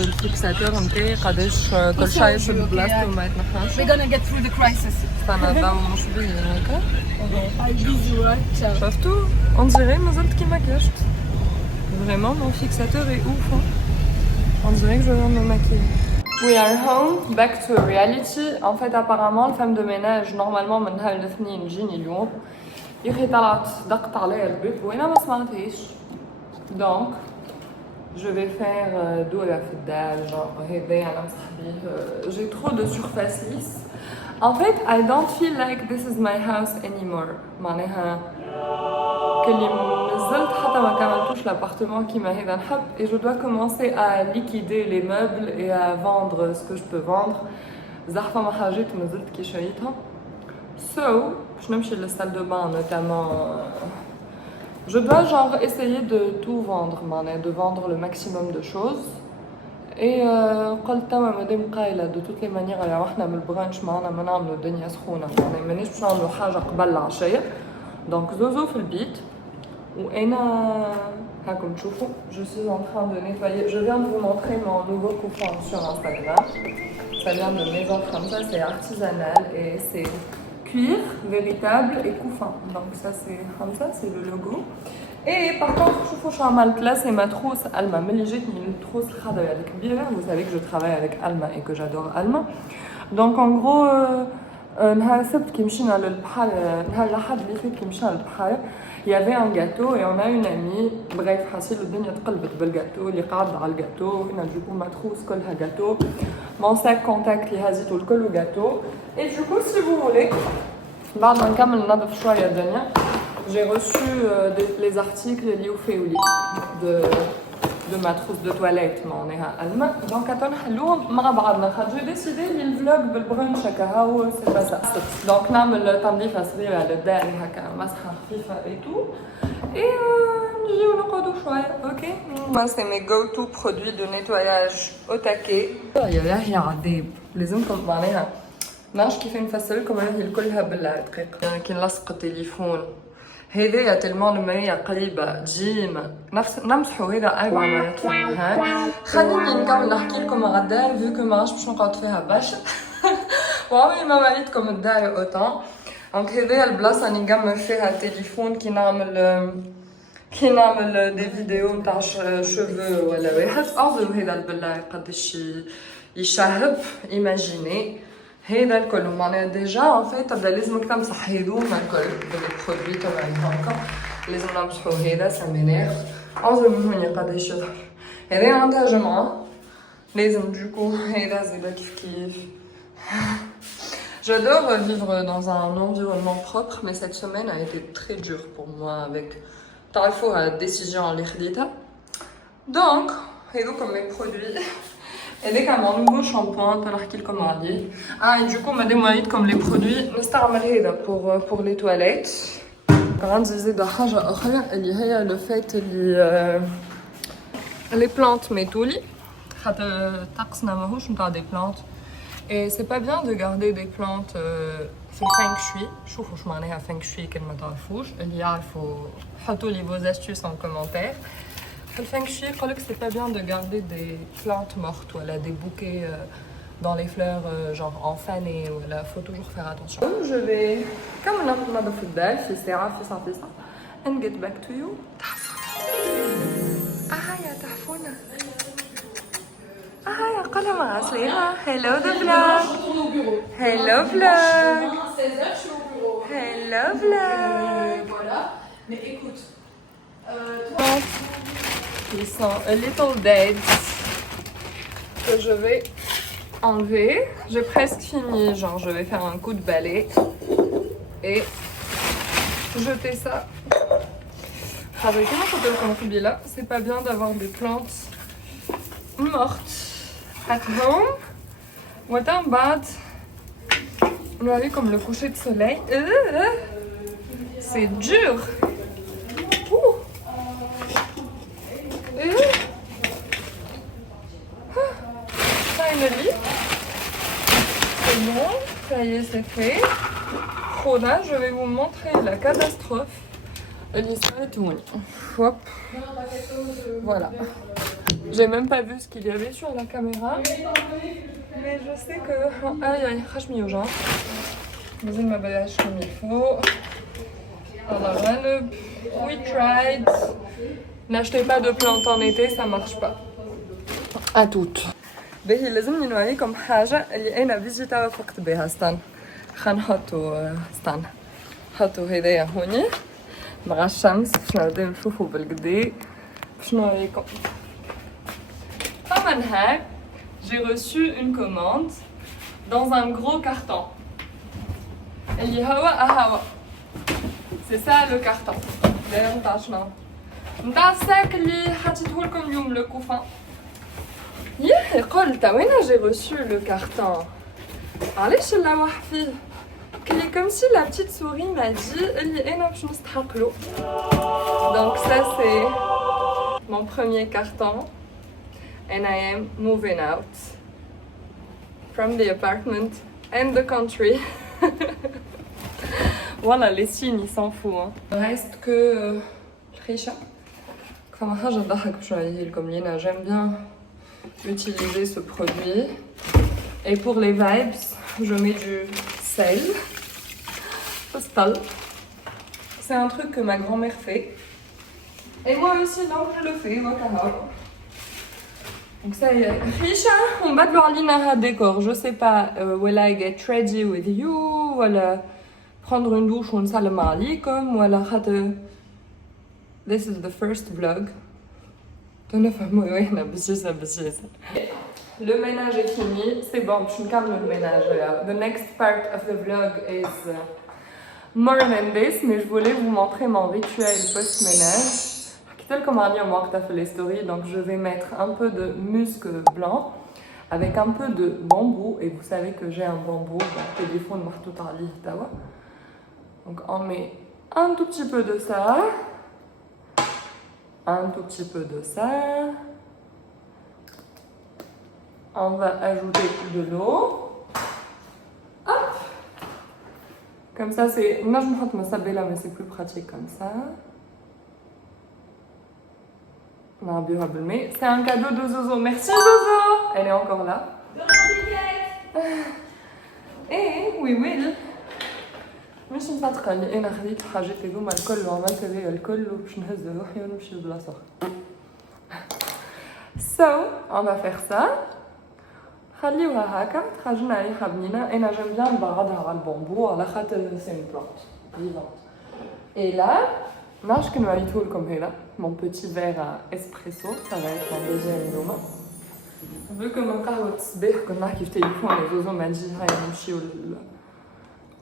الفيكساتور نتاعي قداش كل شيء في بلاصتو وما يتنحاش. We're gonna get through the crisis. استنى نضاو مش بيا هكا. Bisous, ciao. شفتوا؟ On dirait مازلت كيما كشت. Vraiment mon fixateur est ouf. Hein. On dirait que je viens de me maquiller. We are home, back to reality. En fait apparemment la femme de ménage normalement من نهار الاثنين تجيني اليوم. يخي طلعت دقت عليها البيت وانا ما سمعتهاش. Donc je vais faire doula في الدار genre هذايا على مصاحبي. J'ai trop de surface lisse. En fait I don't feel like this is my house anymore. معناها كلي نزلت حتى ما كملتوش l'appartement كيما هذا نحب et je dois commencer à liquider les meubles et à vendre ce que je peux vendre. زحفة ما حاجات مازلت كي شريتها. So باش نمشي للسال دو بان notamment. Je dois genre essayer de tout vendre, de vendre le maximum de choses. Et قلت تما مادام قايلة de toutes les manières اللي روحنا من البرانش معنا ما نعملوا الدنيا سخونة مانيش باش نعملوا حاجة قبل العشية. دونك زوزو في البيت وانا هاكم تشوفوا je suis en train de nettoyer. Je viens de vous montrer mon nouveau coupon sur Instagram. Ça vient de Maison Khamsa, c'est artisanal et c'est cuir véritable et couffin. Donc ça c'est comme ça, c'est le logo. Et par contre, شوفوا شو عملت là, c'est ma trousse Alma. ملي جاتني التروس الخضراء الكبيرة. Vous savez que je travaille avec Alma et que j'adore Alma. Donc en gros نهار السبت كي مشينا للبحر نهار الأحد اللي فات كي مشينا للبحر il y avait un gâteau et on a une amie bref حاسين الدنيا تقلبت بالجاتو اللي قاعد على الجاتو هنا دوكو ماتروس كلها جاتو mon sac contact اللي هزيته الكل جاتو et du coup si vous voulez بعد ما نكمل ننظف شوية الدنيا j'ai reçu les articles اللي وفاولي de ma trousse de toilette معناها ألمة دونك نحلوهم مع بعضنا خاطر جو ديسيدي لي الفلوج بالبرونش هكا هاو سي با سا دونك نعمل تنظيفة صغيرة للدار هكا مسحة خفيفة اي تو اي نجيو نقعدو شوية اوكي. Moi c'est mes go to produits de nettoyage au taquet. يا هي عذاب لازمكم معناها نعرفش كيف نفسرلكم هي كلها بالدقيق يعني كي نلصق التليفون هذايا تلمون المراية قريبة جيم نفس نمسحو هذا 4 مرات في النهار. خليني نكمل نحكي لكم على الدار فيو كو ماعرفش باش نقعد فيها برشا وعمري ما وريتكم الدار اوتون. دونك هذايا البلاصة اللي نجمر فيها التليفون كي نعمل دي فيديو نتاع شوفو ولا واحد. انظروا هذا البلار قداش يشهب ايماجيني هذا الكل معناها ديجا ان فيت تبدا لازمك تمسح هذوما الكل بالبرودوي تبعي هكا لازم نمسحو هذا سا مينير. انظر من هنا قداش يظهر هذا عندها جمعة لازم دوكو هذا زادا كيف J'adore vivre dans un environnement propre mais cette semaine a été très dure pour moi avec تعرفوا الديسيجن اللي خديتها. دونك هذوكم mes produits. هذاك mon nouveau shampoing تنحكي لكم عليه. Du coup مادام وريتكم لي برودوي نستعمل هذا pour les toilettes. عندي زيد حاجة أخرى اللي هي لو فات اللي les plantes ماتولي خاطر طقسنا ماهوش نتاع دي plantes et c'est pas bien de garder des plantes في الفانك شوي. شوفوا شو معناها فانك شوي كان ما تعرفوش اللي يعرفوا حطوا لي vos astuces en commentaire. Le feng shui, je crois que c'est pas bien de garder des plantes mortes ou des bouquets dans les fleurs genre en fanée. Il faut toujours faire attention. Je vais, comme on a fait de football, c'est ça, and get back to you. يا تحفونة. يا قلم عسليها. Hello the vlog. Hello vlog. Hello vlog. Voilà. Mais écoute. Ils sont a little dead que je vais enlever. J'ai presque fini, genre je vais faire un coup de balai et jeter ça. C'est pas bien d'avoir des plantes mortes at home. What about vous voyez comme le coucher de soleil. C'est dur. Finally, c'est bon, ça y est, c'est fait. Là, je vais vous montrer la catastrophe. Elisa et tout. Hop. Voilà. J'ai même pas vu ce qu'il y avait sur la caméra. Mais je sais que... Aïe aïe, rachmi au genre. Vous ma bagage comme il faut. Alors là, we tried. N'achetez pas de plantes en été, ça marche pas. À toutes. باهي لازم نوريكم حاجة اللي أنا فيجيتا وافقت بها. استنى خلينا نحطو هدايا هوني مع الشمس باش نبداو نشوفو بالكدا باش نوريكم. Comme un j'ai reçu une commande dans un gros carton. اللي هو هوا. C'est ça le carton. D'ailleurs نتاع شنو؟ نتاع الساك اللي حطيتهولكم اليوم le couffin. ياه قلت وين j'ai reçu le carton. علاش نلوح فيه؟ Comme si la petite souris m'a dit اللي أنا باش نستحقلو. Donc ça c'est mon premier carton. And I am moving out from the apartment and the country. Voilà, les signes, ils s'en foutent. Hein. Il reste que Risha. J'aime bien utiliser ce produit. Et pour les vibes, je mets du sel. C'est un truc que ma grand-mère fait. Et moi aussi, donc je le fais. Donc ça y est. Risha, on va devoir lire un décor. Je sais pas, will I get ready with you? Voilà. Prendre une douche ou une salle comme voilà. This is the first vlog. Le ménage est fini. C'est bon, je me calme le ménage. The next part of the vlog is more than this. Mais je voulais vous montrer mon rituel post-ménage. Tel comme on moi que tu as fait les stories, donc je vais mettre un peu de musc blanc avec un peu de bambou. Et vous savez que j'ai un bambou, téléphone marteau tarli, donc on met un tout petit peu de ça, un tout petit peu de ça. On va ajouter de l'eau. Hop, comme ça c'est. Moi je me prends ma sabella, mais c'est plus pratique comme ça. Mais c'est un cadeau de Zozo. Merci Zozo. Elle est encore là. Et oui, oui. مش مصدقة اللي أنا خديت حاجات هذوما الكل وعملت هذايا الكل وباش نهز روحي ونمشي لبلاصة أخرى. So, on va faire ça. خليوها هكا تخرجنا ريحة بنينة. أنا j'aime bien نبعدها على البامبو على خاطر c'est une plante vivante. Et là, نعرفش كي نوريتهولكم هذا mon petit verre à espresso, ça va être mon deuxième moment. Vu que mon قهوة الصباح كنا نحكي في التليفون et Zozo m'a dit هاي نمشيو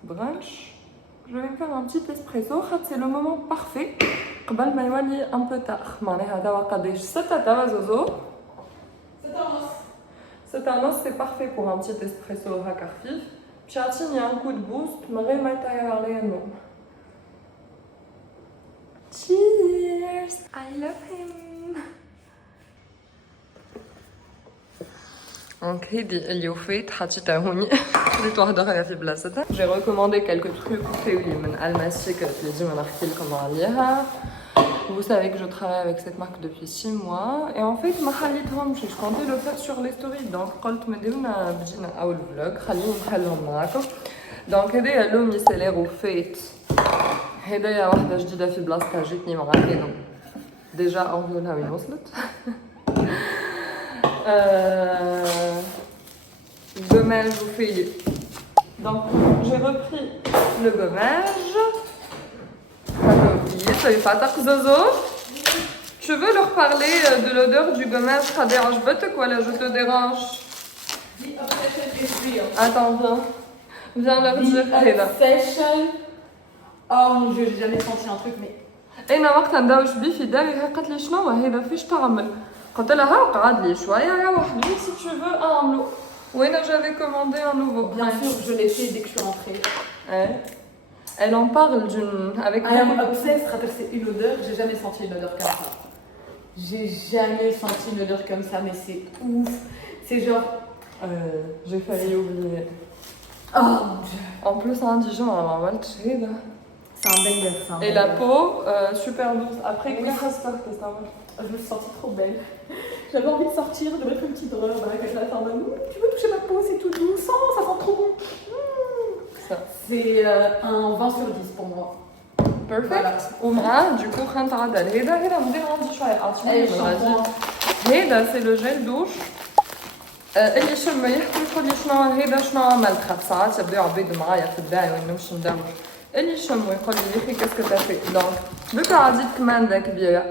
للبرانش. Je vais me faire un petit espresso, c'est le moment parfait. قبل ما يولي un peu tard. معناها توا قداش 6 توا زوزو. 7:30 c'est parfait pour un petit espresso هكا خفيف. باش يعطيني un coup de boost من غير ما يطير عليا النوم. Cheers! I love him! Donc, اللي وفيت حطيتها هوني خليت واحدة أخرى في بلاصتها. J'ai recommandé quelques trucs من Almastic اللي ديما نحكي لكم عليها. Vous savez que je travaille avec cette marque depuis 6 mois. Et en fait, ما خليتهمش. Je comptais le faire sur les stories. Donc, قلت مديونا بدينا أول vlog. خليهم نحلهم معاكم. Donc, هذايا لون ميسيلير وفيت. هدايا واحدة جديدة في بلاصتها جتني مع كينو. ديجا أنظرها وين وصلت. Gommage au feuillet. Donc j'ai repris le gommage. Pas oublié, ça y pas tard Zozo. Tu veux leur parler de l'odeur du gommage? Ça dérange pas quoi là, je te dérange. Attends, viens leur dire. Oh mon dieu, j'ai jamais senti un truc mais. أنا وقت ندوش بيه في داري قالت لي شنو هذا فيش تعمل؟ قلت لها قعد لي شوية يا وحدي si tu veux أعملو. وأنا j'avais commandé un nouveau. Bien sûr, je l'ai fait dès que je suis rentrée. Ouais. Elle en parle d'une avec. I am obsessed, c'est une odeur, j'ai jamais senti une odeur comme ça. J'ai jamais senti une odeur comme ça, mais c'est ouf. C'est genre. J'ai failli oublier. Oh mon dieu. En plus, un Dijon, on a mal c'est un banger, ça. Et la peau, super douce. Après, oui. Je me suis sentie trop belle. J'avais envie de sortir, de mettre une petite robe avec la femme. Tu veux toucher ma peau, c'est tout doux, ça sent trop bon. Ça. C'est un 20 sur 10 pour moi. بيرفكت ومعاه ديكو غنتعدل هيدا مدير عندي شويه عطشان اي من غادي شامبوان هيدا سي لو جيل دوش اللي يشم يحكي يقول لي شنو هيدا شنو عملت خاطر ساعات يبداو عبيد معايا في الداعي وين نمشي ندور اللي يشم ويقول لي يخي كاسكو تافي دونك بكا عديت كمانده كبيره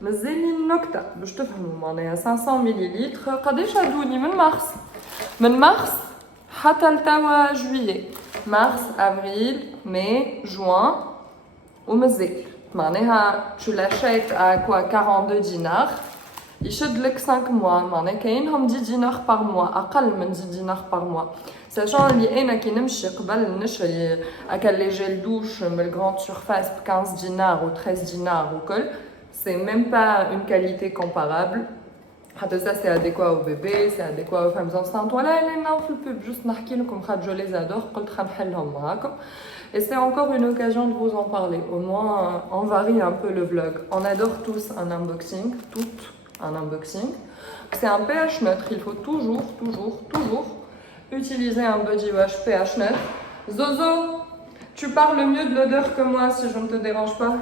مازالي النكته باش تفهموا معناها 500 مليلتر قداش هادوني من مارس حتى لتوا جويي مارس افريل ماي جوان ومازال معناها tu l'achètes à quoi 42 دينار يشد لك 5 mois معناها كاينهم 10 دينار بار موا اقل من 10 دينار بار موا ساشون اللي انا كي نمشي قبل نشري هكا لي جيل دوش من الجراند سورفاس ب 15 دينار و 13 دينار وكل c'est même pas une qualité comparable حتى ça c'est adéquat au bébé c'est adéquat aux femmes enceintes ولا لينا في البوب جوست نحكي لكم خاطر جو لي ادور قلت خنحلهم معاكم. Et c'est encore une occasion de vous en parler. Au moins, on varie un peu le vlog. On adore tous un unboxing, toutes un unboxing. C'est un pH neutre. Il faut toujours utiliser un body wash pH neutre. Zozo, tu parles mieux de l'odeur que moi si je ne te dérange pas.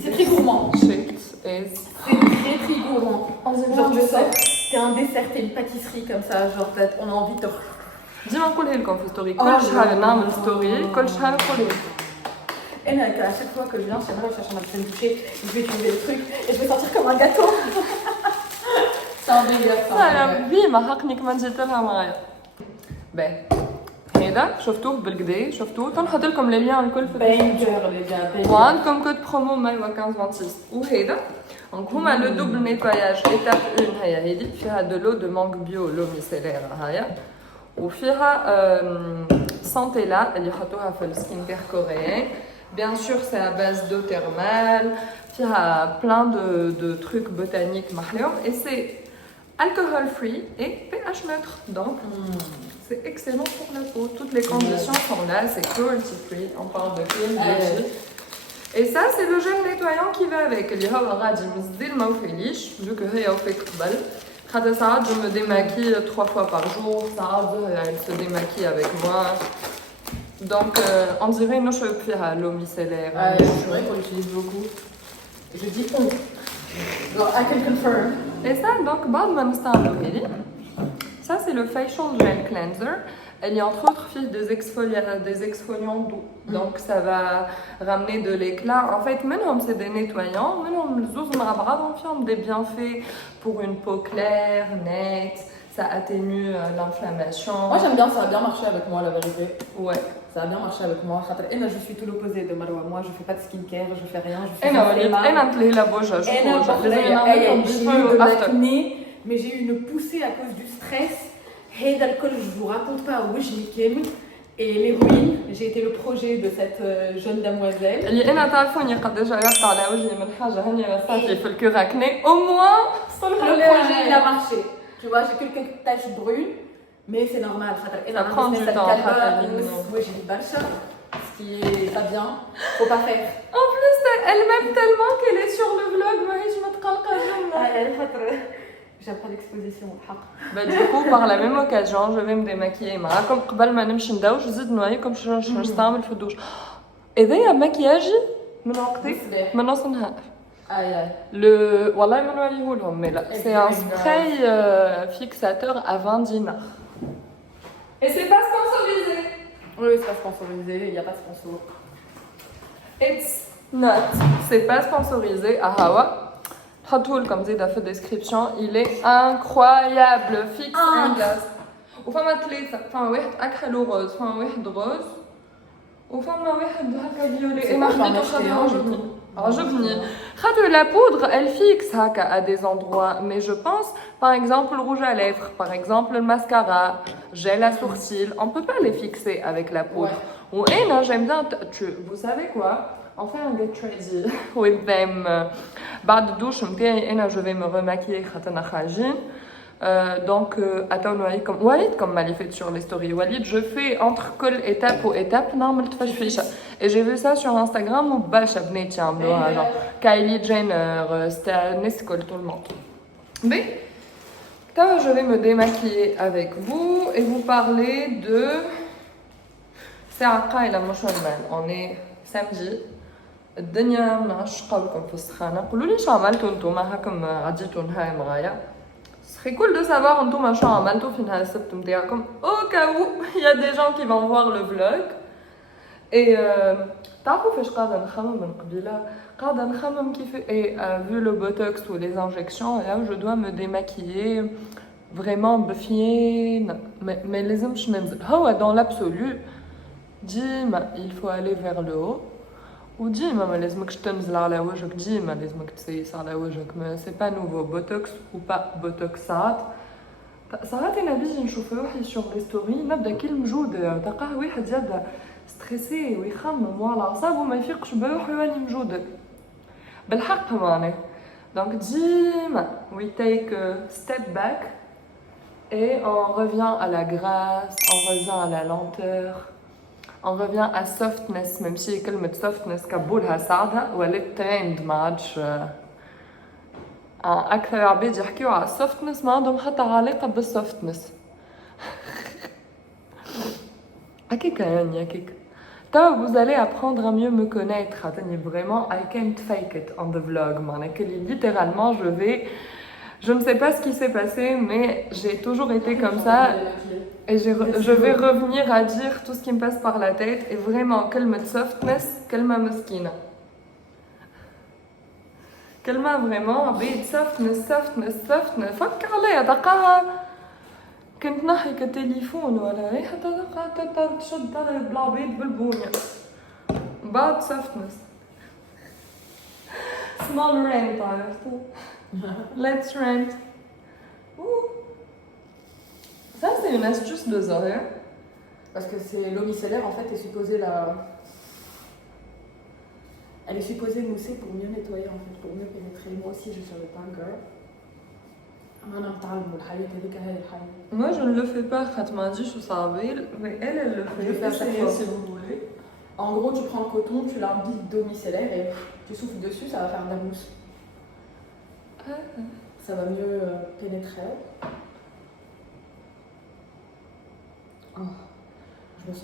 C'est très gourmand. Shit is... C'est très gourmand. Genre, tu sais, t'es un dessert, t'es une pâtisserie comme ça. Genre, on a envie de te... ديما نقولها لكم في ستوري كل شهر نعمل ستوري كل شهر نقولها لكم. Et à chaque fois que je viens chez moi, je cherche un magazine touché, je vais utiliser le truc et je vais sortir comme un gâteau. C'est un délire ça. انا بيما حقني كمان جيت لها معايا. باهي هذا شفتوه بالكدا شفتوه تنحط لكم لي ليان الكل في بانجر لي جان. وعندكم كود برومو مايوا 1526 وهذا دونك هما لو دوبل نيتواياج ايتاب 1 هي هذه فيها دو لو دو مانك بيو لو ميسيلير هايا وفيها سانتيلا اللي يحطوها في السكين كير كوريين bien sûr c'est à base d'eau thermale فيها plein de trucs botaniques محليهم et c'est alcool free et pH neutre donc c'est excellent pour la peau toutes les conditions sont là c'est cruelty free on parle de clean beauty et ça c'est le gel nettoyant qui va avec اللي هو غادي مزيل ما وفيليش vu que هي وفيك قبل Ça, je me démaquille 3 fois par jour. Ça, elle se démaquille avec moi. Donc, on dirait une cheveux à l'eau micellaire. C'est vrai qu'on l'utilise beaucoup. Je dis on. Alors, I can confirm. Et ça, donc, ça, c'est le Facial Gel Cleanser. Elle y a entre autres des exfoliants doux. Donc, ça va ramener de l'éclat. En fait, maintenant, c'est des nettoyants. Maintenant, des bienfaits pour une peau claire, nette. Ça atténue l'inflammation. Moi, j'aime bien, ça a bien marché avec moi, la vérité. Ouais. Ça a bien marché avec moi. Et là, je suis tout l'opposé de Marwa. Moi, je fais pas de skincare, je fais rien. Je suis de l'acné, mais j'ai eu une poussée à cause du stress. Et d'alcool, je vous raconte pas où je m'y kem. Et l'héroïne, j'ai été le projet de cette jeune demoiselle. اللي انا تعرفوني قداش عيطت على وجهي من حاجه هانيه صافي في الكور اكني au moins le projet il a marché. Tu vois, j'ai quelques taches brunes, mais c'est normal. Ça prend du temps. Oui, j'ai des balcha, ce qui est pas bien. Faut pas faire. En plus, elle m'aime tellement qu'elle est sur le vlog. Marie, je me trompe. J'aime pas l'exposition. Bah, du coup, par la même occasion, je vais me démaquiller. Comme قبل ما نمشي ندوش زيد نوايا comme je نستعمل في الدوش. إذا مكياجي من وقتي من نص النهار. Le والله ما نوريه لهم mais là c'est un spray fixateur à 20 dinars. Et c'est pas sponsorisé. Oui, c'est pas sponsorisé, il y a pas de sponsor. It's not. C'est pas sponsorisé à Hawa. حطوه لكم زيدا في الديسكريبشن il est incroyable fixe and glace وفما ثلاثة فما واحد أكحل وغوز فما واحد غوز وفما واحد هكا فيولي أنا حبيته عجبني خاطر la poudre elle fixe هكا à des endroits mais je pense par exemple le rouge à lèvres par exemple le mascara gel à sourcils on peut pas les fixer avec la poudre ou أنا j'aime bien vous savez quoi on fait un get ready with them. بعد الدوش نتاعي انا جو في me remaquiller خاطرنا خارجين. Donc attends نوريكم وريتكم مالي فيت sur les stories. وليد je fais entre كل étape و étape نعمل تفشفيشه. Et j'ai vu ça sur Instagram وبرشا بنات يعملوها genre Kylie Jenner, Stan, Nicole, tout le monde. Mais là, je vais me démaquiller avec vous et vous parler de... C'est عقايلة مش هالمان. On est samedi. الدنيا منعش قولكم في السخانة. قولوا لي شو عملتوا نتوما هاكم عديتوا نهاية معايا. C'est cool de savoir نتوما شو عملتوا في نهار السبت متاعكم. Au cas où il y a des gens qui vont voir le vlog. Et تعرفوا فاش قاعدة نخمم من قبيلة قاعدة نخمم كيف et vu le botox ou les injections là je dois me démaquiller vraiment بفيين mais لازمش ننزل هو dans l'absolu ديما il faut aller vers le haut وديما ما لازمكش تنزل على وجهك ديما لازمك تسيس على وجهك ما سي با نوفو بوتوكس و با بوتوكسات ساعات انا بيجي نشوف روحي سور لي ستوري نبدا كي المجهود تلقاه واحد يبدا ستريسي ويخمم وعلى اعصابه ما يفيقش بروحه يولي مجهود بالحق معناه دونك ديما we take a step back et on revient à la grâce on revient à la lenteur on revient à softness même si كلمة softness كبولها ساعدها ولات ترند ما عادش أكثر عباد يحكيو على softness ما عندهم حتى علاقة بالsoftness هكيك يعني هكيك توا vous allez apprendre à mieux me connaître attendez vraiment I can't fake it on the vlog معناها que littéralement je ne sais pas ce qui s'est passé mais j'ai toujours été comme ça et je vais revenir à dire tout ce qui me passe par la tête et vraiment كلمة softness كلمة مسكينة كلمة vraiment عبيد softness فكر عليها دقاها كنت نحكي كتليفون ولا اي حتى تشد تضرب العبيد بالبونية بعد softness small rant عرفتوا let's rant ça c'est une astuce de Zoé parce que c'est l'eau micellaire en fait est supposée elle est supposée mousser pour mieux nettoyer en fait pour mieux pénétrer moi aussi je savais pas girl moi je ne le fais pas Khatma dit je savais mais elle le fait je le fais à chaque fois si vous voulez en gros tu prends le coton tu l'imbibes d'eau micellaire et tu souffles dessus ça va faire de la mousse ça va mieux pénétrer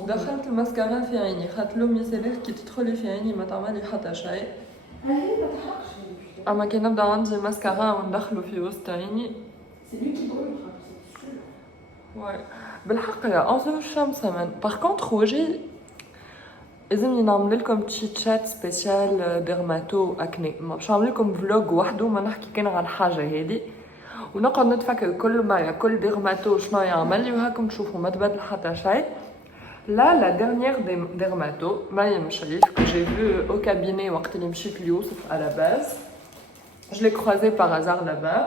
دخلت الماسكارا في عيني خاطر لو ميسيلير كي تدخلي في عيني ما تعملي حتى شيء اما كي نبدا عندي ماسكارا وندخلو في وسط عيني c'est lui qui brûle c'est sûr ouais بالحق يا انظر الشمس من باغ كونطخ وجهي لازم نعمل لكم تشات سبيسيال ديرماتو اكني باش نعمل لكم فلوج وحده ما نحكي كان على الحاجه هذه ونقعد نتفكر كل مره كل ديرماتو شنو يعمل وهاكم تشوفوا ما تبدل حتى شيء Là, la dernière dermato, Mayem Sharif, que j'ai vue au cabinet وقت اللي مشيت ليوسف à la base, je l'ai croisée par hasard là-bas.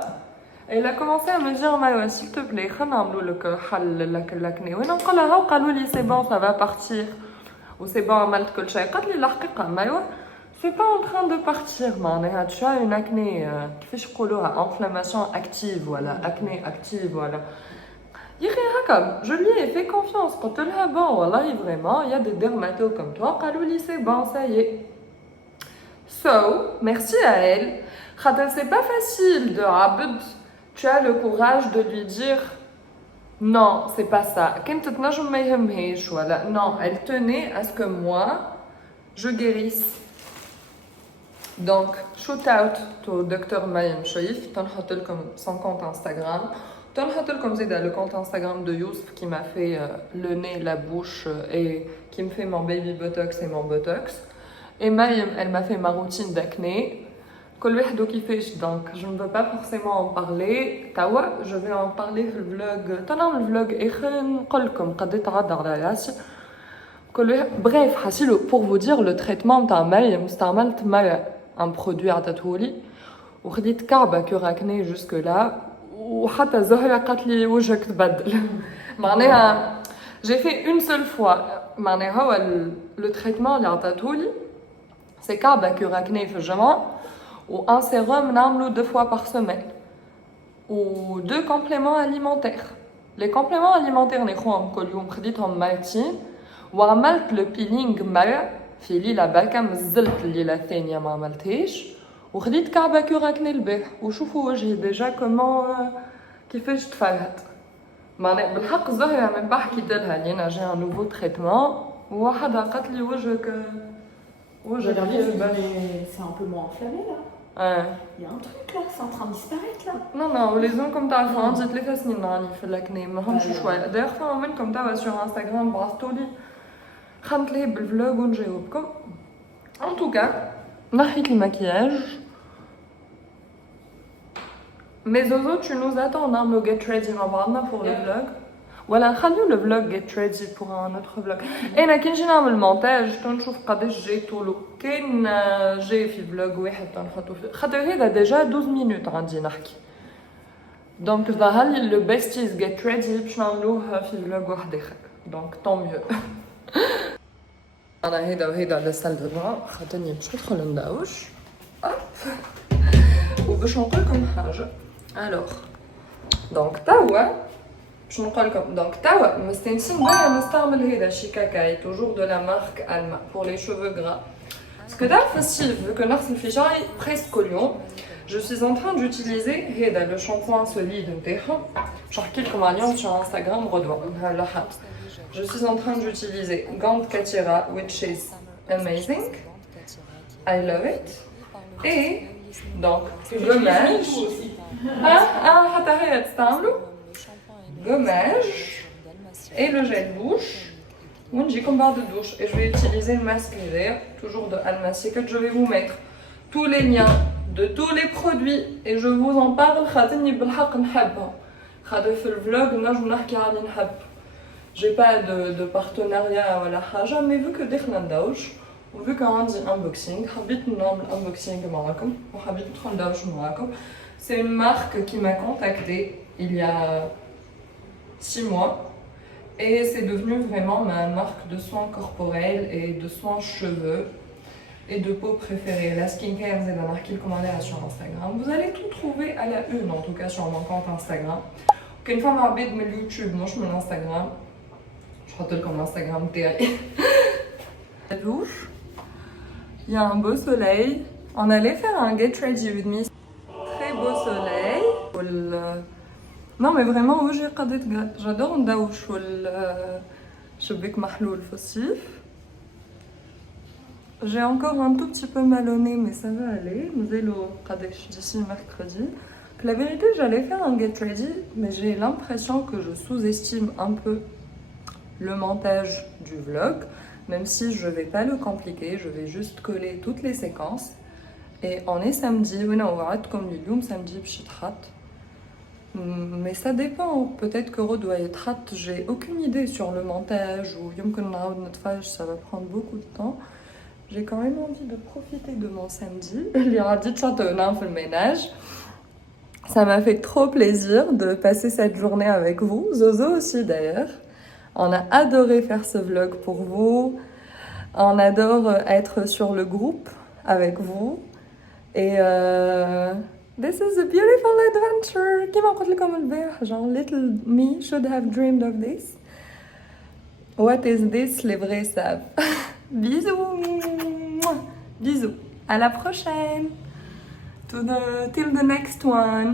Et elle a commencé à me dire Maïwa, s'il te plaît, خلينا نعملوا لك حل l'acné. وانا نقول لها وقالوا لي c'est bon, ça va partir. Ou c'est bon, عملت كل شيء. قالت لي الحقيقة Maïwa, c'est pas en train de partir معناها tu as une acné كيفاش يقولوها inflammation active voilà, acné active voilà. Je lui ai fait confiance. Quand elle a bon, voilà, vraiment, il y a des dermatos comme toi. Kalouli, c'est bon, ça y est. So, merci à elle. C'est pas facile de Abd. Tu as le courage de lui dire non, c'est pas ça. Non, elle tenait à ce que moi, je guérisse. Donc, shout out au docteur Mayem Shoif. T'en as comme son compte Instagram. T'en comme c'est le compte Instagram de Youssef qui m'a fait le nez, la bouche et qui me fait mon baby botox et mon botox. Et Mayem, elle m'a fait ma routine d'acné. Donc je ne veux pas forcément en parler. Tawa, je vais en parler dans le vlog. T'en le vlog bref, pour vous dire le traitement de Mayem, c'est un produit à tatouoli. Ou khadit karba cure acné jusque là. وحتى زهرة قالت لي وجهك تبدل معناها j'ai fait une seule fois معناها هو le traitement اللي عطاتولي c'est كعبة كور acné في الجمعة و un sérum نعملو 2 fois par semaine و 2 compléments alimentaires les compléments alimentaires ناخذهم كل يوم خديتهم مرتين وعملت le peeling مرة في ليلة بركة مزلت الليلة الثانية ما عملتهاش وخديت كعبة كوراكني البارح وشوفوا وجهي ديجا كومون كيفاش تفرهد. معناها بالحق زهرة من بعد حكيت لها لينا جي ان نوفو تريتمون وواحدة قالت لي وجهك C'est un peu moins enflammé là. Ouais. Il y a un truc là, c'est en train de disparaître là. Non, les ongles تعرفوا عندي 3 سنين راني في الأكني ماهمش شوية. داير فما منكم توا sur انستغرام بعثتولي خمت ليه بالفلوج ونجاوبكم. En tout cas, نحيت المكياج. Mais Zozo, tu nous attends, on a le get ready مع بعضنا pour le vlog. ولا نخليو le vlog get ready pour un autre vlog. انا كي نجي نعمل مونتاج تنشوف قداش جاي طولو. كاين جاي في فلوج واحد تنحطو فيه خاطر هذا ديجا 12 مينوت عندي نحكي. دونك ظهر لي لو بيستيز get ready باش نعملوه في فلوج واحد اخر. دونك طون ميو. انا هيدا وهيدا للسال دو بان خاطرني باش ندخل ندوش. وباش نقولكم حاجه. الوغ دونك توا باش نقولكم دونك توا مستانسين بيا نستعمل هذا شيكاكاي توجور دو لا مارك الما بور لي شوفو غرا باسكو تعرف الصيف vu que نغسل في شعري presque كل يوم je suis en train d'utiliser هذا لو شامبوان solide نتاعهم باش نحكي لكم عليهم sur Instagram غدوه نهار الاحد. Je suis en train d'utiliser Gant Katira which is amazing. I love it. Et donc gommage. حتى هي تستعملوا gommage et le gel bouche. ونجيكم بعد الدوش et je vais utiliser le masque hiver toujours de Alma Secret. Je vais vous mettre tous les liens de tous les produits et je vous en parle خاطرني بالحق نحبهم خاطر في الفلوج نجم نحكي على نحب. J'ai pas de partenariat ولا حاجة mais vu que داخلة ندوش و vu que عندي unboxing حبيت نعمل unboxing معاكم وحبيت ندخل ندوش معاكم. C'est une marque qui m'a contactée il y a 6 mois et c'est devenu vraiment ma marque de soins corporels et de soins cheveux et de peau préférée. La skincare, c'est la marque qui commandait sur Instagram. Vous allez tout trouver à la une, en tout cas sur mon compte Instagram. Qu'une fois ma bête de YouTube, moi je mets l'Instagram. Je crois comme l'Instagram TRI. La douche, il y a un beau soleil. On allait faire un get ready with me. Très beau soleil. Non mais vraiment وجهي قضيت قد j'adore ندوش والشباك محلول في الصيف. J'ai encore un tout petit peu mal au nez mais ça va aller. مازالو قداش d'ici mercredi. La vérité j'allais faire un get ready mais j'ai l'impression que je sous-estime un peu le montage du vlog même si je vais pas le compliquer, je vais juste coller toutes les séquences et on est samedi وانا وعدتكم اليوم samedi باش يتحط. Mais ça dépend, peut-être que Ro doit être hâte, j'ai aucune idée sur le montage ou يمكن نعاود نتفرج, ça va prendre beaucoup de temps. J'ai quand même envie de profiter de mon samedi. اللي عديت شاطرنا في الميناج. Ça m'a fait trop plaisir de passer cette journée avec vous, Zozo aussi d'ailleurs. On a adoré faire ce vlog pour vous. On adore être sur le groupe avec vous. Et this is a beautiful adventure. كيما قلت لكم البارح, genre little me should have dreamed of this. What is this? Les vrais savent. Bisous. Bisous. À la prochaine. Till the next one.